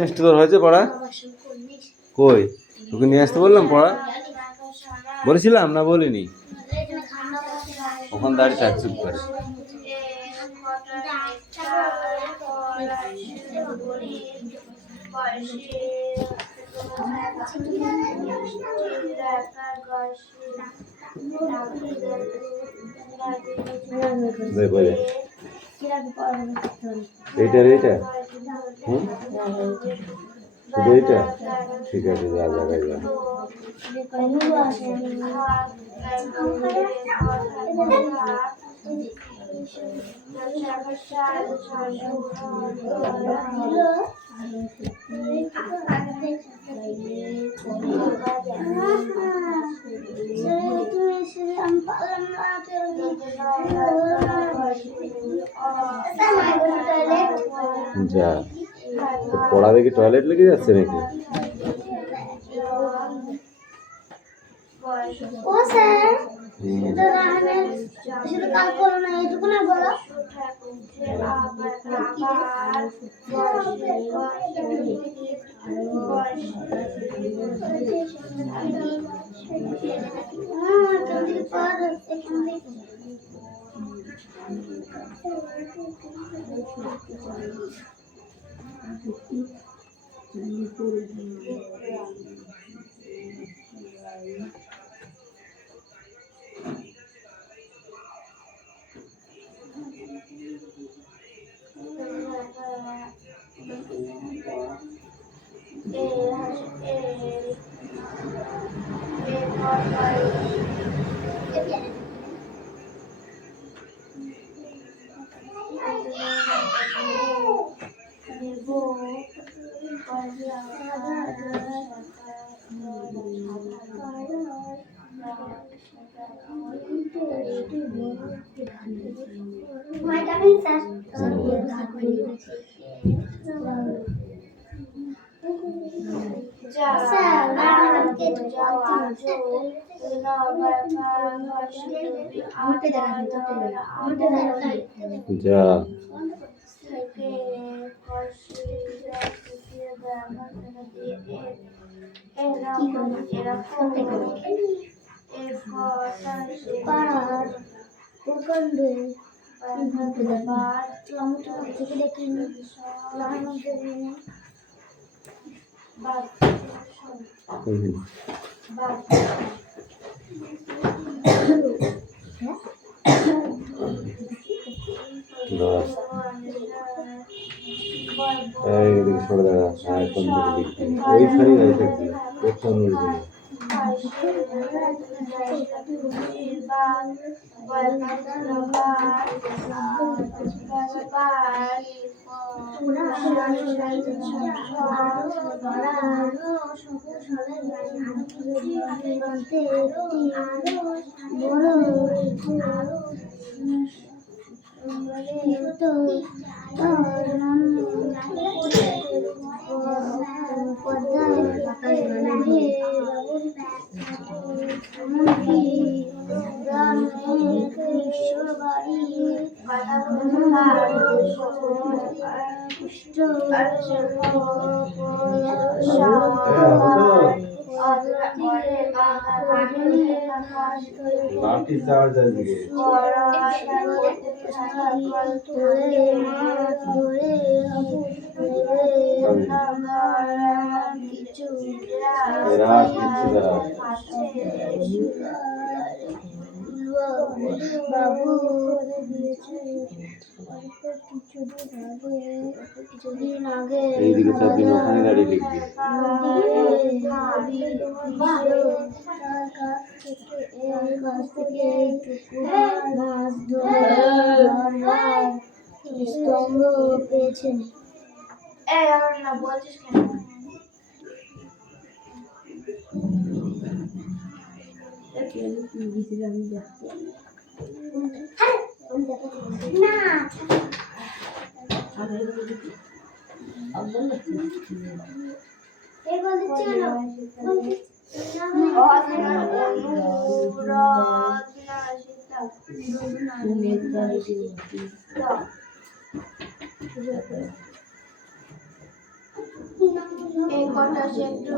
মিষ্টি তোর হয়েছে পড়া? কই তোকে নিয়ে আসতে বললাম পড়া? বলেছিলাম না বলিনি? ওখান দাঁড়িয়ে থাক চুপ করে। এইটা এইটা শুধু এইটা? ঠিক আছে, যা জায়গায় যা। যা পড়া দেখি টয়লেট লেগে যাচ্ছে নাকি? ও স্যার শুধু কাজ করো না, এইটুকু না বলো। যা এইদিকে সরে দাঁড়া। হ্যাঁ, কোন দিকে লিখবি? ওই সারি গাড়ি থাকবি, কোথাও নড়বি না। লাঠি চার্জ আজকে বাবু এইদিকে চাপবি না, ওখানে দাঁড়িয়ে লিখবি। স্তম্ভ পেয়েছেন। বলছিস কেন? না এই কটা সে একটু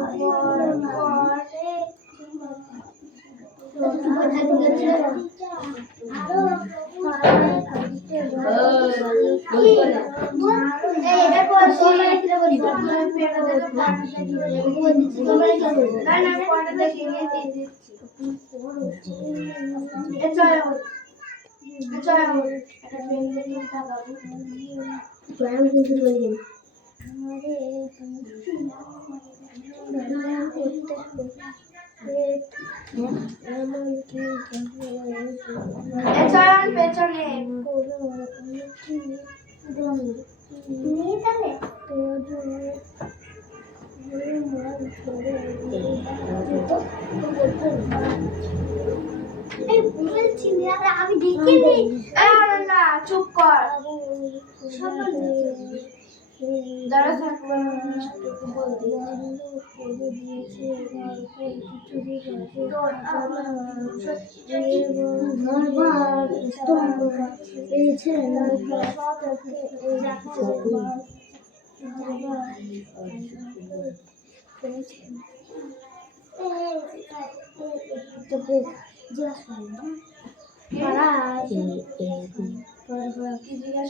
পেছনে আমি দেখিনি না চুপ কর দাঁড়া থাকবো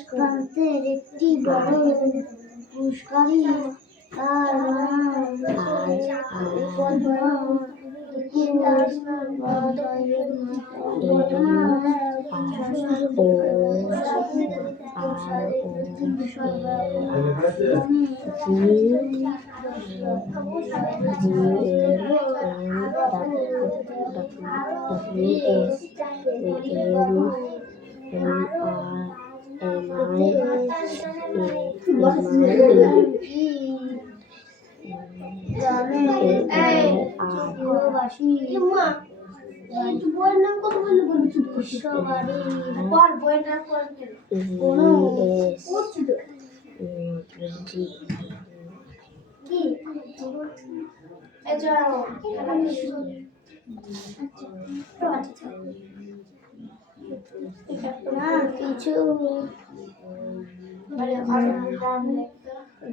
প্রান্তের একটি বড় পুষ্করী তার বইয়ের নাম কত বললি বলি চুপ বইয়ের নাম কোনো কিছু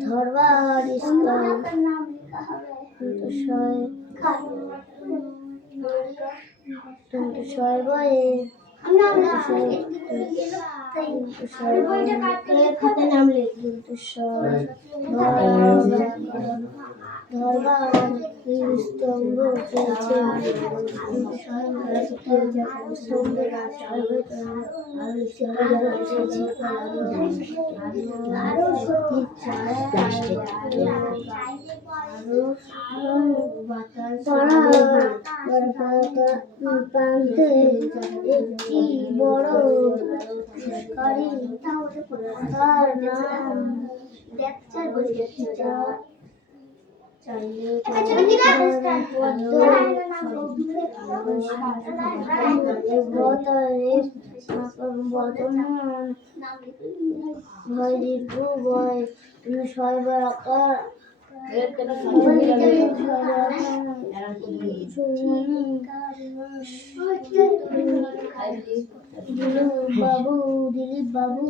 ধরবার প্রান্তে একটি বড় পুষ্করী তার নাম বাবু দিলীপ বাবু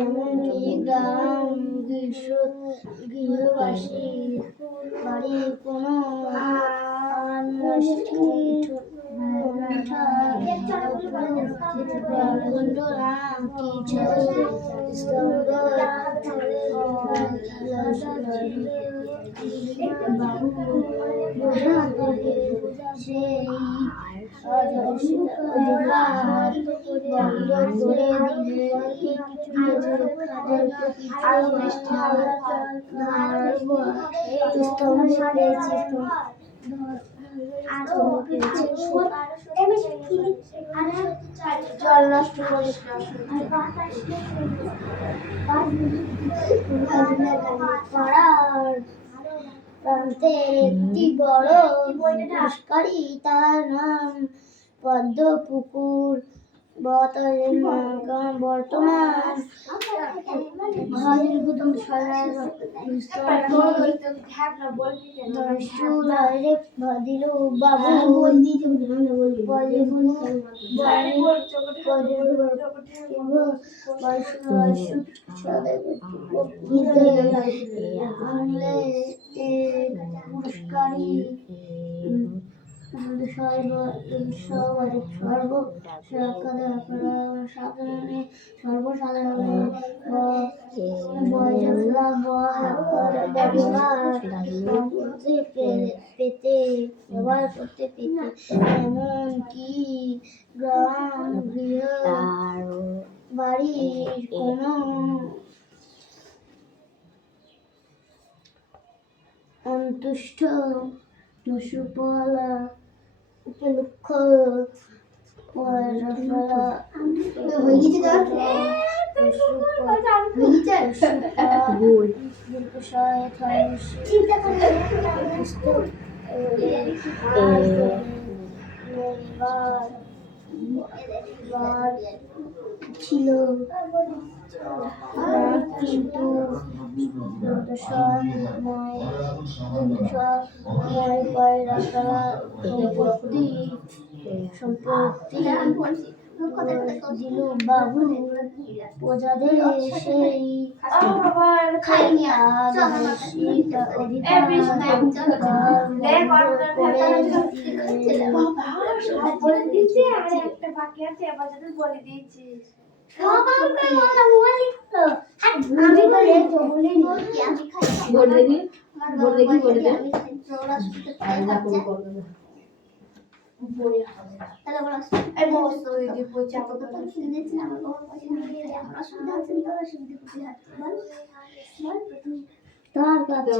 এমনকি গ্রাম গৃহবাসী বাড়ি কোনো জল নষ্ট করিস না। পাড়ার প্রান্তে একটি বড় পুরস্কারী, তার নাম পদ্ম পুকুর। বর্তমান পুরস্কারী ব্যবহার করতে পেতে, এমনকি গ্রাম গৃহ বাড়ির কোনো অন্তুষ্ট পশুপালা উপলক্ষ ছিল, কিন্তু সম্পত্তি দিল বাবু প্রজাদের সেই তার কাছে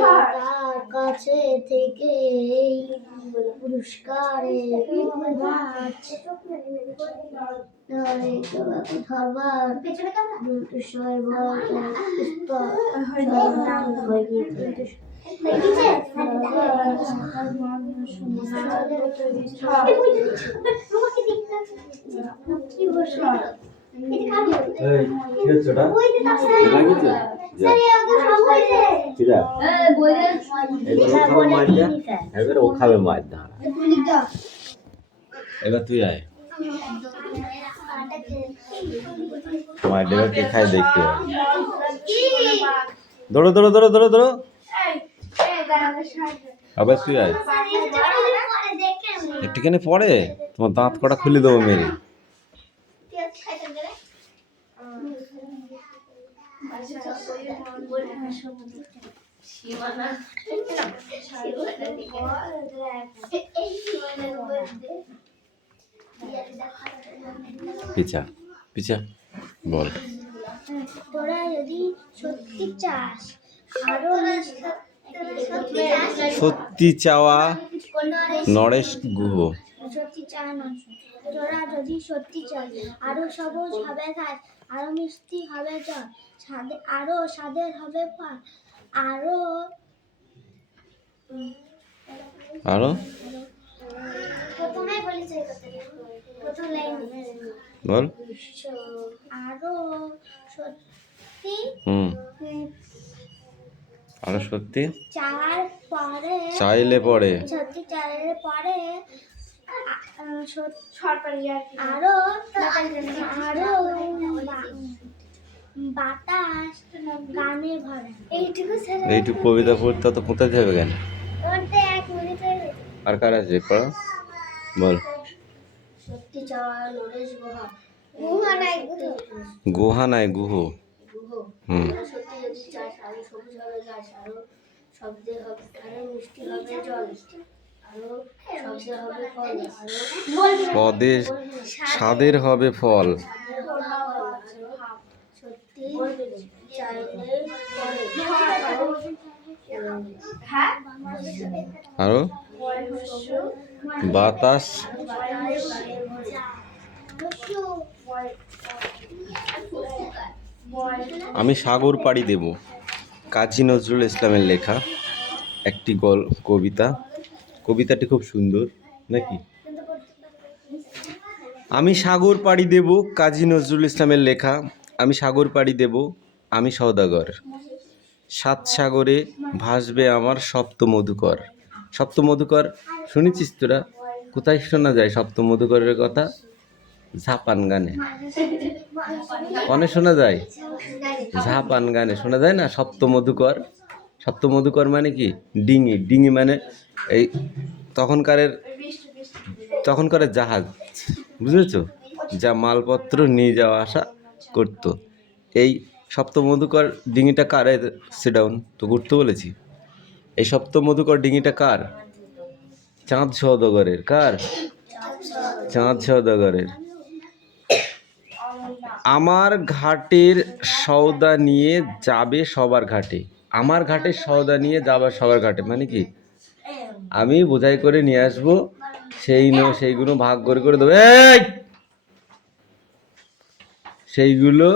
তার কাছে থেকে এই পুরস্কারে মাছ ধরবার এবার ও খাবে মাছ দাঁড়া, এবার তুই আয় মাছ দেবে কে খায় দেখতে হবে। দৌড়ো দৌড়ো দৌড়ো দৌড়ো দৌড়ো আবার তুই আয় একটুখানি পরে তোমার দাঁত কটা খুলে দেবো মেরে। পিছা পিছা বল। তোরা যদি সত্যি চাস আরো সত্যি চাওয়া নরেশ গুহ। সত্যি চা নয়, তোরা যদি সত্যি চাস আরো সবুজ হবে গাছ, আরো মিষ্টি হবে জল, আরো স্বাদের হবে ফল, আরো আরো প্রথমে বলেছে প্রথম লাইন বল। আরো সত্যি আরো সত্যি চাওয়ার পরে চাইলে পরে সত্যি চাইলে পরে আরো আরো বাতাস গানে ভরা। এইটুকু কবিতা পড়তে তো কোথায় যাবে কেন? পড়তে 1 মিনিট হয়ে গেছে। আর কার আছে পড়ো বল। সত্যি চাওয়া নরেশ গুহা। গুহা নাই গুহা নাই গুহ। সত্যি যদি চাস আরো সবুজ হবে গাছ, আরো শব্দে হবে আরো মিষ্টি হবে জল, আরো শব্দে হবে ফল, আরো পদে স্বাদের হবে ফল। সত্যি চাইলে আরো বাতাস আমি সাগর পাড়ি দেব, কাজী নজরুল ইসলামের লেখা একটি কবিতা। কবিতাটি খুব সুন্দর নাকি? আমি সাগর পাড়ি দেব, কাজী নজরুল ইসলামের লেখা। আমি সাগর পাড়ি দেব, আমি সওদাগর। 7 সাগরে ভাসবে আমার সপ্ত মধুকর। সপ্ত মধুকর শুনেছিস তোরা? কোথায় শোনা যায় সপ্ত মধুকরের কথা? ঝাপান গানে। কনে শোনা যায়? ঝাপান গানে শোনা যায় না সপ্ত মধুকর। সপ্ত মধুকর মানে কি? ডিঙি। ডিঙি মানে এই তখনকারের জাহাজ, বুঝেছো? যা মালপত্র নিয়ে যাওয়া আসা করতো। এই সপ্ত মধুকর ডিঙিটা কার? সেডাউন তো ঘুরতে বলেছি। এই সপ্ত মধুকর ডিঙিটা কার? চাঁদ সওদাগরের। কার? চাঁদ সওদাগরের। আমার ঘাটের সওদা নিয়ে যাবে সবার ঘাটে। আমার ঘাটের সওদা নিয়ে যাবে সবার ঘাটে মানে কি? আমি বোঝাই করে নিয়ে আসবো, সেইগুলো ভাগ করে করে দেবো। সেইগুলো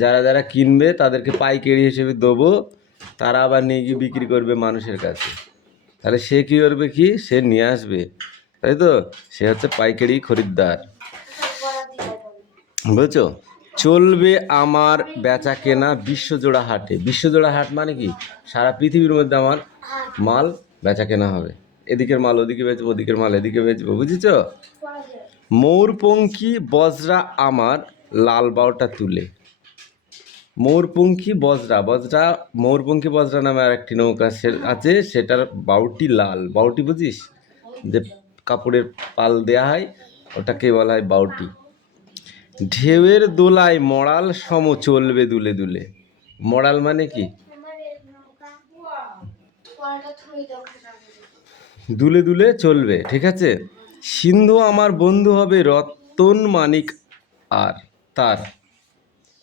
যারা যারা কিনবে তাদেরকে পাইকারি হিসেবে দেবো, তারা আবার নিয়ে গিয়ে বিক্রি করবে মানুষের কাছে। তাহলে সে কী করবে? কি সে নিয়ে আসবে, তাই তো? সে হচ্ছে পাইকারি খরিদ্দার, বুঝেছো? চলবে আমার বেচা কেনা বিশ্বজোড়া হাটে। বিশ্বজোড়া হাট মানে কি? সারা পৃথিবীর মধ্যে আমার মাল বেচা কেনা হবে। এদিকের মাল ওদিকে বেচবো, ওদিকের মাল এদিকে বেচবো, বুঝেছো? ময়ূরপঙ্খী বজরা আমার লাল বাউটা তুলে। ময়ূরপঙ্খী বজরা ময়ূরপঙ্খী বজরা নামে আর একটি নৌকা আছে, সেটার বাউটি লাল। বাউটি বুঝিস? যে কাপড়ের পাল দেয়া হয় ওটাকে বলা হয় বাউটি। ঢেউয়ের দোলায় মরাল সম চলবে দুলে দুলে। মরাল মানে কি? দুলে দুলে চলবে, ঠিক আছে? সিন্ধু আমার বন্ধু হবে রতন মানিক আর তার।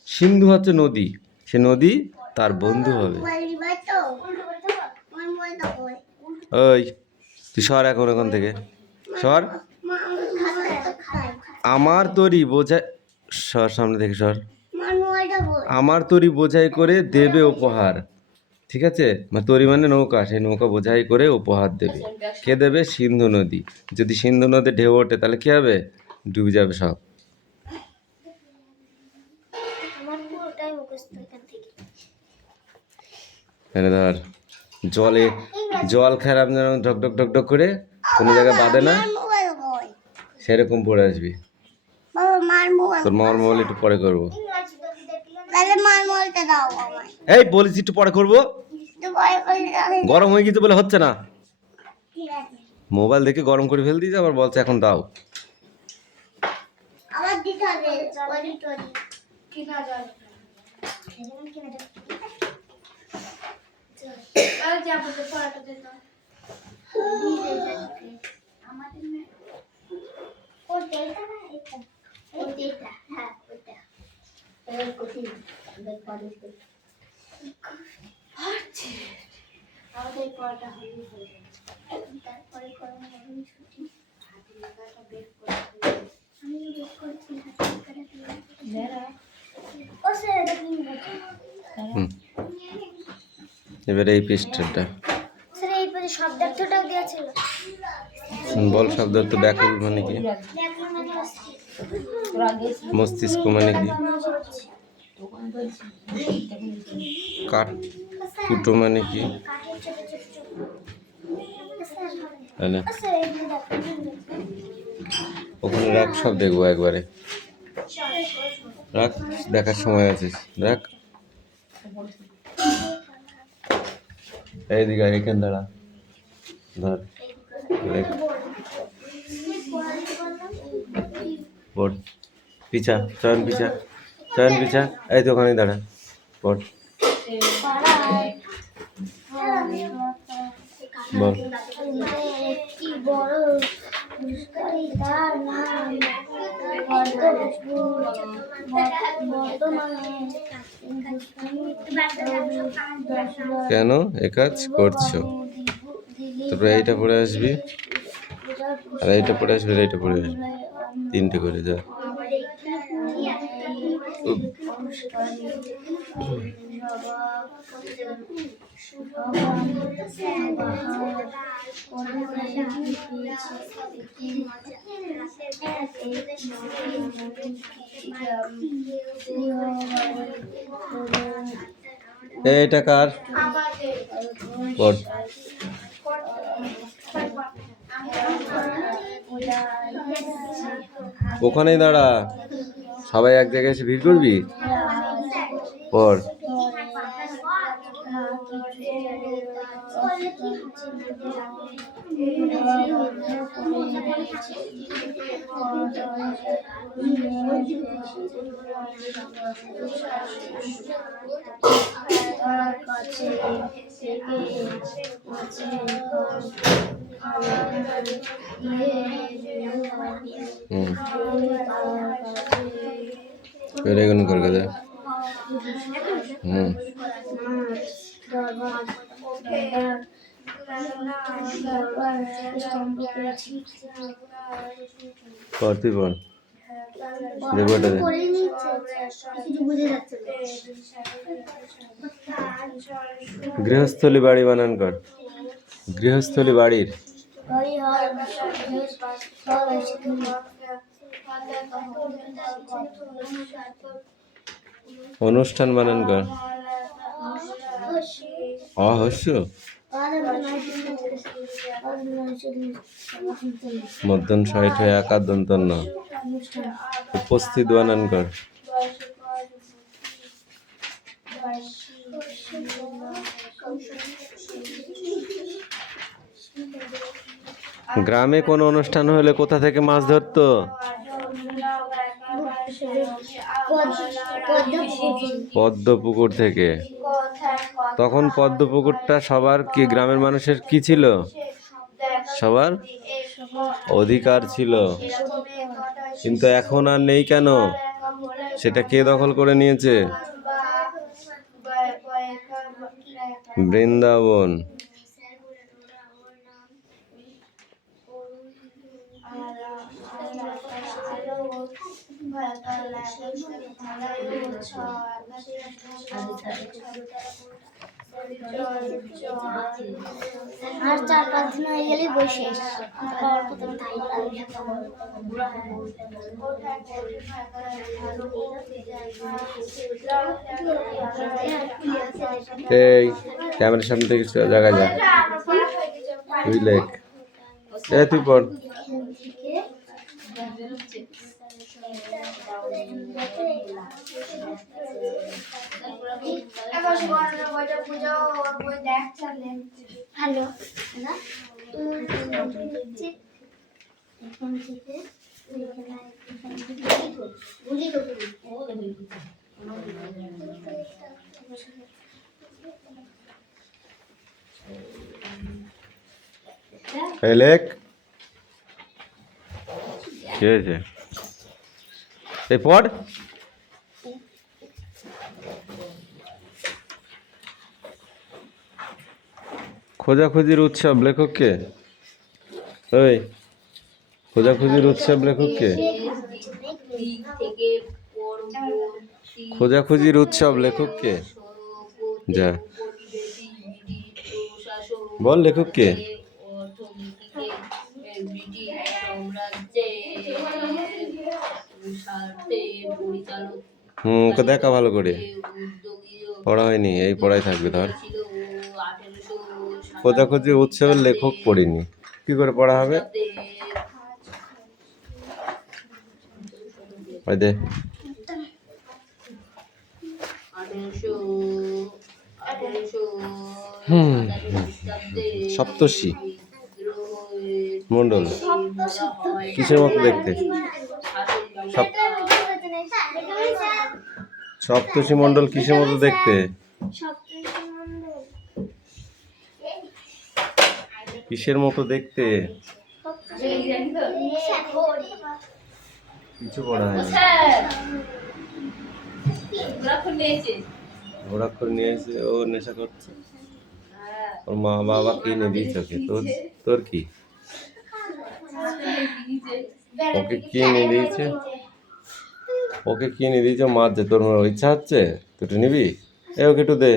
সিন্ধু হচ্ছে নদী, সে নদী তার বন্ধু হবে। ওই তুই সর এখন থেকে সর। আমার তরি বোঝাই সর, সামনে থেকে সর। আমার তরি বোঝাই করে দেবে উপহার, ঠিক আছে? তরি মানে নৌকা, সেই নৌকা বোঝাই করে উপহার দেবে। কে দেবে? সিন্ধু নদী। যদি সিন্ধু নদী ঢেউ ওঠে তাহলে কি হবে? ডুবে যাবে সব। ধর জল খারাপ যেন ঢকঢক ঢকঢক করে কোনো জায়গায় বাঁধে না, সেরকম পড়ে আসবি। তোর মামার মোবাইল একটু পরে করবো। মালটা দাও আমায়। এই বলেছি একটু পরে করবো, তো পরে করলে আমি গরম হয়ে গেছে বলে হচ্ছে না। ঠিক আছে। মোবাইল দেখে গরম করে ফেল দিয়েছে, আবার বলছে এখন দাও। আবার দিতে হবে টরি কিনা জল কিনা জল আর যাবো তো পড়াটা দিতে আমাদের মে ওটা না এটা ওটা হ্যাঁ ওটা এর কফি দেখ পারি আচ্ছা আমাদের পড়াটা হয়ে যাবে তারপরে করব আমি ছুটি হাতে লাগাটা বের করে আমি বের করছি হাতে লাগাটা যারা ও স্যার এটা কি হুম, এবারে এই পৃষ্ঠাটা স্যার এই পরে শব্দার্থটাও দেওয়া ছিল বল। শব্দ তো ব্যাকুল মানে কি, দেখো মানে মস্তিষ্ক মানে কি, কাঠ কুটো মানে কি, কাঠের ছোট ছোট তাই না? স্যার এগুলো দেখো ওখানে রাখ, সব দেখবো একবারে। রাখ, দেখার সময় আছে, রাখ। এইদিকে এখানে দাঁড়া, ধর রেখ। বোর্ড পিছা, চয়ন পিছা, চয়ন পিছা, এই তো ওখানে দাঁড়া, পড় বল। একটি বড় পুরস্কারী তার নাম বর্তমানে কেন এ কাজ করছো? তারপরে এইটা পড়ে আসবি, আর এইটা পড়ে আসবি, আর এইটা পড়ে আসবি, তিনটে করে যা। এইটা কার? পড়। ওখানেই দাঁড়া, সবাই এক জায়গায় এসে ভিড় করবি। পড়। এগুলো করে দে। পড়, তুই পড়, দেখবো এটা দে। গৃহস্থলী বাড়ি বানান কর। গৃহস্থলী বাড়ির অনুষ্ঠান বানান কর। অহস্য মধ্যন ষাট হয়ে একার দন্তন্য। উপস্থিত বানান কর। গ্রামে কোনো অনুষ্ঠান হলে কোথা থেকে মাছ ধরতো? পদ্ম পুকুর থেকে। তখন পদ্ম পুকুরটা সবার কি, গ্রামের মানুষের কি ছিল? সবার অধিকার ছিল। কিন্তু এখন আর নেই কেন? সেটা কে দখল করে নিয়েছে? বৃন্দাবন। আর 4-5 দিন হয়ে গেলেই বই শেষ। এই ক্যামেরার সামনে থেকে জায়গা যা, তুই লেখ। তুই পড়। হ্যালো এখান থেকে এই লেখ কি হয়েছে এই পড় খোঁজাখুঁজির উৎসব লেখককে ওই খোঁজাখুঁজির উৎসব লেখককে খোঁজাখুঁজির উৎসব লেখককে যা বল লেখককে ওকে দেখা ভালো করে পড়া হয়নি এই পড়াই থাকবে ধর খোঁজাখুঁজি উৎসবের লেখক পড়িনি কি করে পড়া হবে ওই দে সপ্তর্ষি মন্ডল কিসের মতো দেখতে সপ্তর্ষি মন্ডল কিসের মতো দেখতে কিসের মতো দেখতে কিছু পড়া হয়নি ঘোরাক্ষর নিয়ে এসে ও নেশা করছে ওর মা বাবা কিনে দিয়েছে ওকে তোর কি ওকে কিনে দিয়েছে ওকে কিনে দিয়েছে মার যে তোর ইচ্ছা হচ্ছে তুই একটু নিবি এ ওকে একটু দে